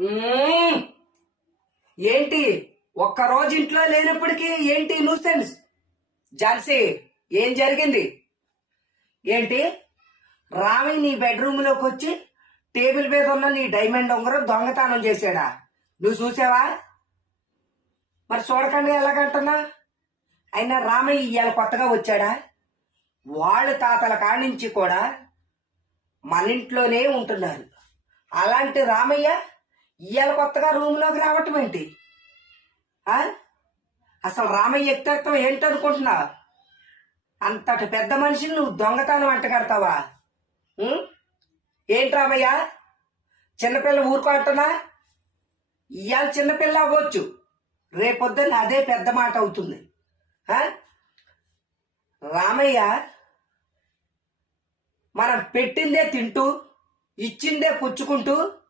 మ్మ్. ఏంటి ఒక్కరోజు ఇంట్లో లేనప్పటికీ ఏంటి న్యూసెన్స్? జాన్సీ, ఏం జరిగింది? ఏంటి రామి నీ బెడ్రూమ్ లోకి వచ్చి టేబుల్ మీద ఉన్న నీ డైమండ్ ఉంగరం దొంగతనం చేశాడా? నువ్వు చూసావా? మరి చూడకుండా ఎలాగంటున్నా? అయినా రామయ్య ఇవాళ కొత్తగా వచ్చాడా? వాళ్ళ తాతల కాడించి కూడా మన ఇంట్లోనే ఉంటున్నారు. అలాంటి రామయ్య ఇవాళ కొత్తగా రూమ్లోకి రావటం ఏంటి? ఆ? అసలు రామయ్య వ్యక్తిత్వం ఏంటనుకుంటున్నా? అంతటి పెద్ద మనిషిని నువ్వు దొంగతనం అంటగడతావా? ఉం? ఏంటి రామయ్య, చిన్నపిల్ల ఊరుకో అంటున్నా? ఇవాళ చిన్నపిల్ల అవ్వచ్చు, రేపొద్దున అదే పెద్ద మాట అవుతుంది. ఆ? రామయ్య మనం పెట్టిందే తింటూ ఇచ్చిందే పుచ్చుకుంటూ